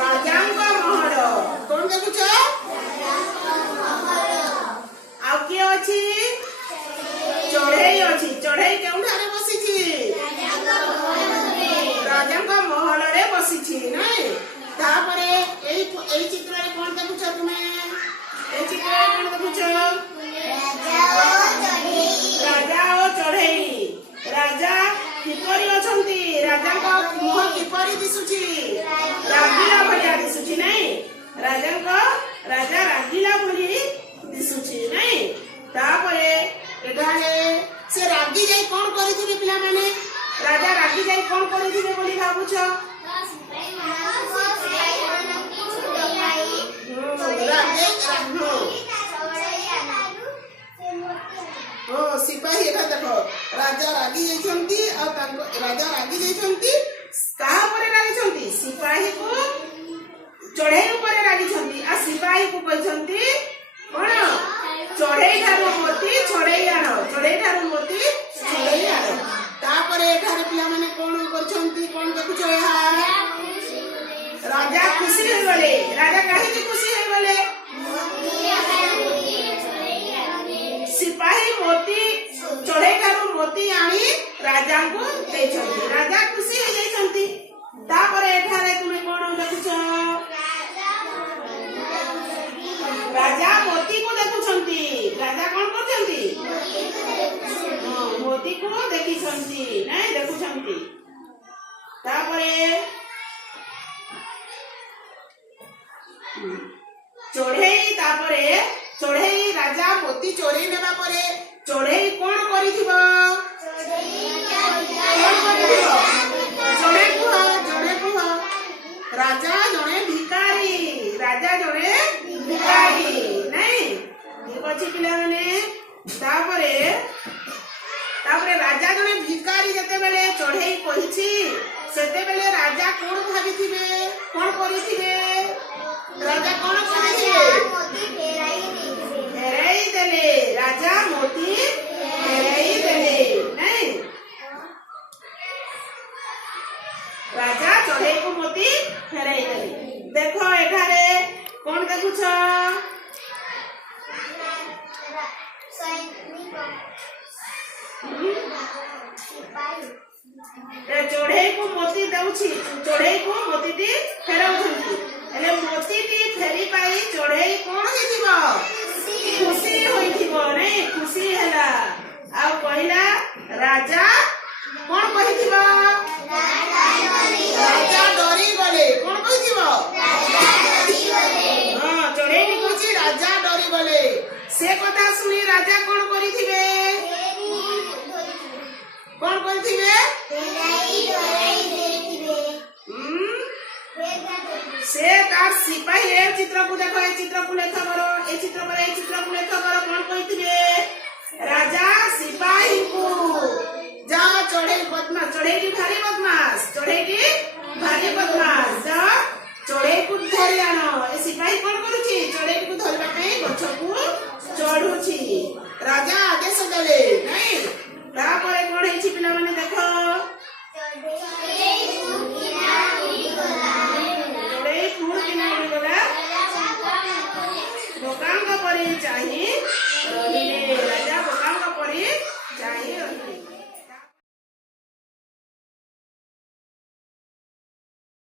राजांग महल ଦେଖୁଛ? सिपाही एटा देखो राजा रागी जाइछंती आ तांको राजा रागी जाइछंती कहा परे रागी छंती सिपाही को चढ़ई ऊपर रागी छंती आ सिपाही को कहछंती कोन चढ़ई ठारो मोती छड़ई आनो चढ़ई ठारो मोती छड़ई आनो तापरे एठारे पिला माने कोन करछंती कोन देखुछ यहाँ राजा खुशी हो गले राजा काहे की खुशी हो गले सिपाही मोती चढ़ई ठारू मोती आनी राजा को देछंती राजा खुशी हो जाइछंती तापरे एठारे तुमे कोन देखुछ राजा मोती को देखुछंती राजा कोन करछंती मोती को देखिछंती नै देखुछंती तापरे चढ़ई तापरे चढ़ई राजा मोती चढ़ई नेबा परे चढ़ई कोन करिथिबो चढ़ई कुह राजा जणे भिखारी नै ठीक अछि पिला माने तापरे राजा जणे भिखारी जते बेले चढ़ई कहिछि सेते बेले राजा कोन भाबिथिबे कोन करिथिबे राजा कोन करिथिबे फेराई देले राजा मोती फेराई देले नहीं राजा चढ़ई को मोती फेराई देले देखो एठारे कोन देखुछ चढ़ई को मोती दउछि चढ़ई को मोतीटी फेराउछंती एले मोतीटी फेरी पाई चढ़ई कोन हेतिबो खुशी होइथिबो नै खुशी हैला आ पहिला राजा कोन कहिथिबो राजा डरी गले कोन कहिथिबो हां चढ़ई कहछि राजा डरी गले से कथा सुनी राजा कोन करिथिबे कोन करिथिबे से तार सिपाही ए चित्र को देखो ए चित्र को लेखा करो ए चित्र पर ए चित्र को लेखा करो कोन कहिथिबे राजा सिपाही को जा चढ़ई बदमाश चढ़ई की भारी बदमाश जा चढ़ई को धरि आनो ए सिपाही कोन करूची चढ़ई को धरबा पे गछ को चढ़ुची राजा आदेश देले नै तापरे कोन हेछि पिला माने देखो लोकांग परी चाही